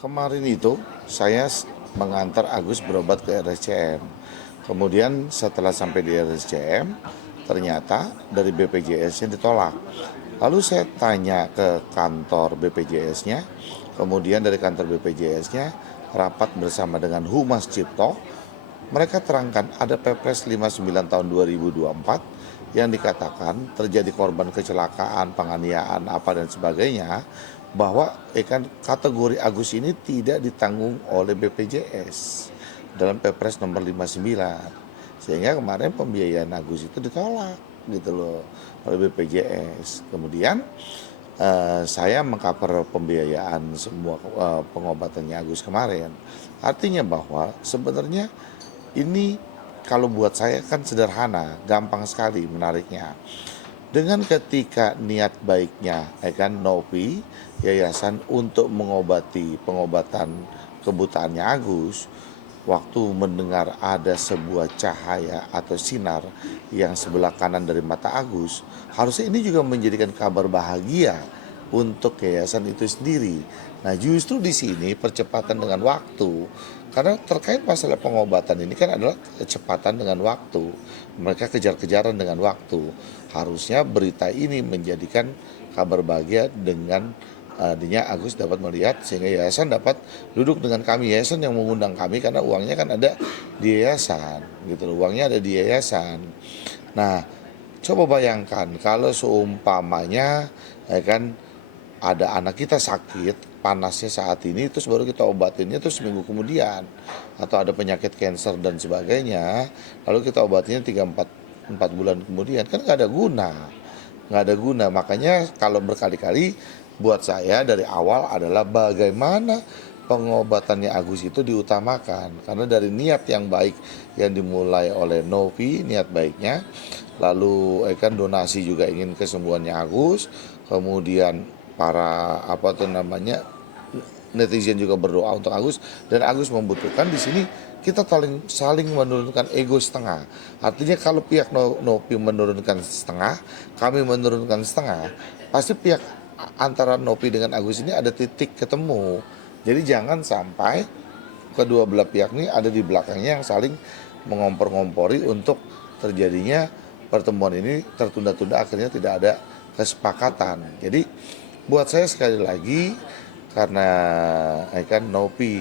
Kemarin itu saya mengantar Agus berobat ke RSCM. Kemudian setelah sampai di RSCM, ternyata dari BPJS-nya ditolak. Lalu saya tanya ke kantor BPJS-nya, kemudian dari kantor BPJS-nya rapat bersama dengan Humas Cipto. Mereka terangkan ada Perpres 59 tahun 2024 yang dikatakan terjadi korban kecelakaan, penganiayaan apa dan sebagainya, bahwa kategori Agus ini tidak ditanggung oleh BPJS dalam Perpres nomor 59. Sehingga kemarin pembiayaan Agus itu ditolak gitu loh oleh BPJS. Kemudian saya mengcover pembiayaan semua pengobatannya Agus kemarin. Artinya bahwa sebenarnya ini kalau buat saya kan sederhana, gampang sekali menariknya. Dengan ketika niat baiknya, Novi Yayasan untuk mengobati pengobatan kebutaannya Agus, waktu mendengar ada sebuah cahaya atau sinar yang sebelah kanan dari mata Agus, harusnya ini juga menjadikan kabar bahagia untuk yayasan itu sendiri. Nah, justru di sini percepatan dengan waktu, karena terkait masalah pengobatan ini kan adalah kecepatan dengan waktu. Mereka kejar-kejaran dengan waktu. Harusnya berita ini menjadikan kabar bahagia dengan adanya Agus dapat melihat, sehingga yayasan dapat duduk dengan kami, yayasan yang mengundang kami karena uangnya kan ada di yayasan gitu loh, uangnya ada di yayasan. Nah, coba bayangkan kalau seumpamanya ada anak kita sakit panasnya saat ini, terus baru kita obatinnya terus seminggu kemudian, atau ada penyakit kanker dan sebagainya, lalu kita obatinnya 3 4 bulan kemudian, kan nggak ada guna. Makanya kalau berkali-kali buat saya dari awal adalah bagaimana pengobatannya Agus itu diutamakan, karena dari niat yang baik yang dimulai oleh Novi, niat baiknya, lalu donasi juga ingin kesembuhannya Agus, kemudian para netizen juga berdoa untuk Agus, dan Agus membutuhkan. Di sini kita saling menurunkan ego setengah. Artinya kalau pihak Nopi menurunkan setengah, kami menurunkan setengah, pasti pihak antara Nopi dengan Agus ini ada titik ketemu. Jadi jangan sampai kedua belah pihak ini ada di belakangnya yang saling mengompor-ngompori untuk terjadinya pertemuan ini tertunda-tunda, akhirnya tidak ada kesepakatan. Jadi buat saya sekali lagi, karena Nopi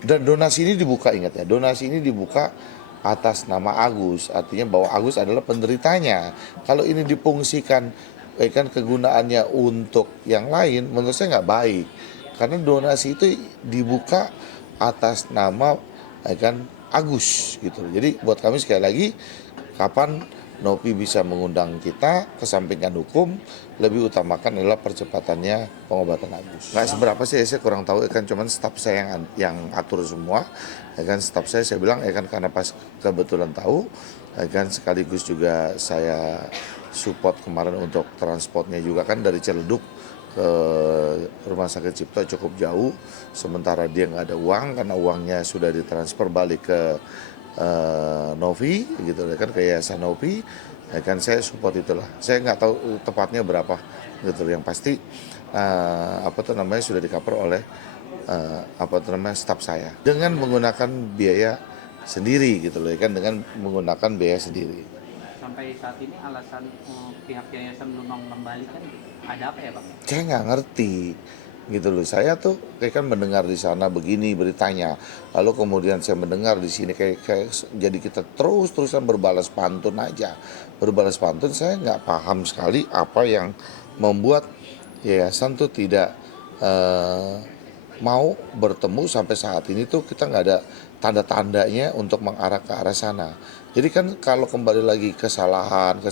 dan donasi ini dibuka, ingat ya, donasi ini dibuka atas nama Agus, artinya bahwa Agus adalah penderitanya. Kalau ini difungsikan kegunaannya untuk yang lain, menurut saya nggak baik, karena donasi itu dibuka atas nama Agus gitu. Jadi buat kami sekali lagi, kapan Nopi bisa mengundang kita, kesampingkan hukum, lebih utamakan adalah percepatannya pengobatan Agus. Nggak seberapa sih, saya kurang tahu, cuman staf saya yang atur semua, staf saya bilang karena pas kebetulan tahu, sekaligus juga saya support kemarin untuk transportnya juga, kan dari Ciledug ke Rumah Sakit Cipto cukup jauh, sementara dia nggak ada uang karena uangnya sudah ditransfer balik ke Novi gitu kan, ke yayasan Novi, saya support itulah. Saya nggak tahu tepatnya berapa gitu, yang pasti sudah di-cover oleh staf saya dengan menggunakan biaya sendiri gitu loh, dengan menggunakan biaya sendiri. Sampai saat ini alasan pihak yayasan belum mengembalikan ada apa ya, Pak? Saya nggak ngerti gitu loh. Saya tuh mendengar di sana begini beritanya, lalu kemudian saya mendengar di sini kayak jadi kita terus-terusan berbalas pantun aja, saya nggak paham sekali apa yang membuat yayasan tuh tidak mau bertemu. Sampai saat ini tuh kita nggak ada tanda-tandanya untuk mengarah ke arah sana. Jadi kan kalau kembali lagi kesalahan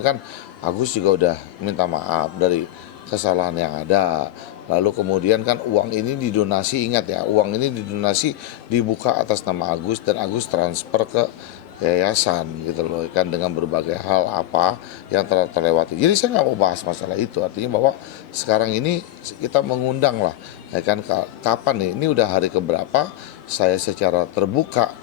kan, Agus juga udah minta maaf dari kesalahan yang ada. Lalu kemudian kan uang ini didonasi, ingat ya, uang ini didonasi dibuka atas nama Agus, dan Agus transfer ke yayasan gitu loh, dengan berbagai hal apa yang telah terlewati. Jadi saya nggak mau bahas masalah itu. Artinya bahwa sekarang ini kita mengundang lah, kapan nih, ini udah hari keberapa saya secara terbuka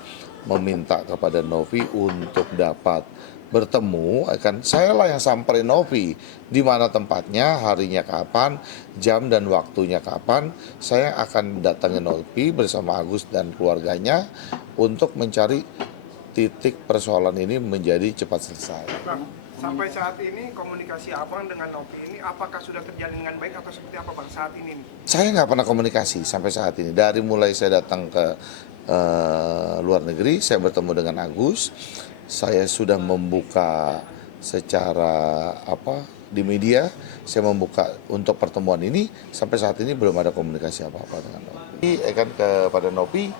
meminta kepada Novi untuk dapat bertemu, kan saya lah yang samperin Novi di mana tempatnya, harinya kapan, jam dan waktunya kapan. Saya akan datangin Novi bersama Agus dan keluarganya untuk mencari titik persoalan ini menjadi cepat selesai. Bang, sampai saat ini komunikasi Abang dengan Novi ini apakah sudah terjalin dengan baik atau seperti apa Bang saat ini nih? Saya nggak pernah komunikasi sampai saat ini. Dari mulai saya datang ke luar negeri, saya bertemu dengan Agus. Saya sudah membuka secara di media, saya membuka untuk pertemuan ini. Sampai saat ini belum ada komunikasi apa-apa dengan Novi. Kan kepada Novi,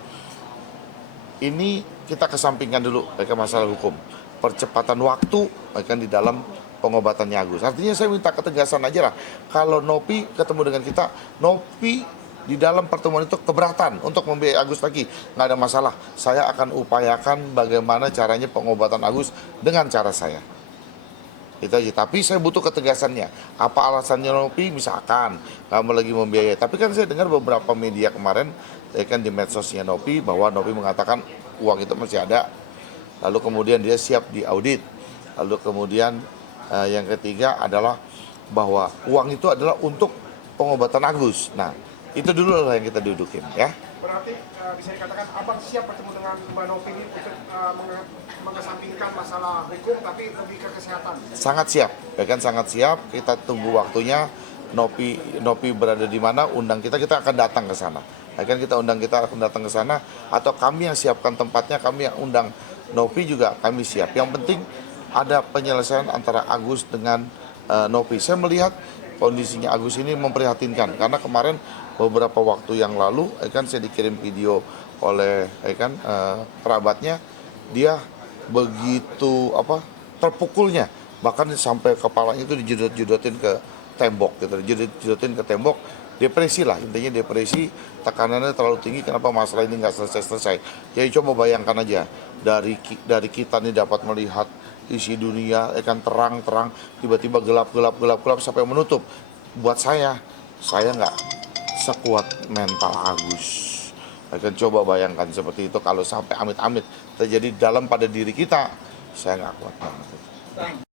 ini kita kesampingkan dulu masalah hukum. Percepatan waktu kan di dalam pengobatannya Agus. Artinya saya minta ketegasan aja lah. Kalau Novi ketemu dengan kita, Novi di dalam pertemuan itu keberatan untuk membiayai Agus lagi, nggak ada masalah. Saya akan upayakan bagaimana caranya pengobatan Agus dengan cara saya. Itu aja. Tapi saya butuh ketegasannya. Apa alasannya Novi? Misalkan kamu lagi membiayai. Tapi kan saya dengar beberapa media kemarin, kan di medsosnya Novi, bahwa Novi mengatakan uang itu masih ada. Lalu kemudian dia siap diaudit. Lalu kemudian yang ketiga adalah bahwa uang itu adalah untuk pengobatan Agus. Nah, itu dulu lah yang kita dudukin ya. Berarti bisa dikatakan Abang siap bertemu dengan Mbak Novi ini untuk mengesampingkan masalah hukum tapi lebih ke kesehatan. Sangat siap, kan sangat siap. Kita tunggu waktunya. Novi berada di mana, undang kita akan datang ke sana. Kan kita akan datang ke sana, atau kami yang siapkan tempatnya, kami yang undang Novi juga kami siap. Yang penting ada penyelesaian antara Agus dengan Novi. Saya melihat kondisinya Agus ini memprihatinkan karena kemarin beberapa waktu yang lalu kan saya dikirim video oleh kerabatnya, dia begitu terpukulnya, bahkan sampai kepalanya itu dijedot-jedotin ke tembok gitu, dijedotin ke tembok. Depresi lah, intinya depresi, tekanannya terlalu tinggi. Kenapa masalah ini nggak selesai-selesai? Jadi coba bayangkan aja, dari kita nih dapat melihat isi dunia, terang-terang, tiba-tiba gelap sampai menutup. Buat saya nggak sekuat mental Agus. Coba bayangkan seperti itu kalau sampai amit-amit terjadi pada diri kita, saya nggak kuat banget.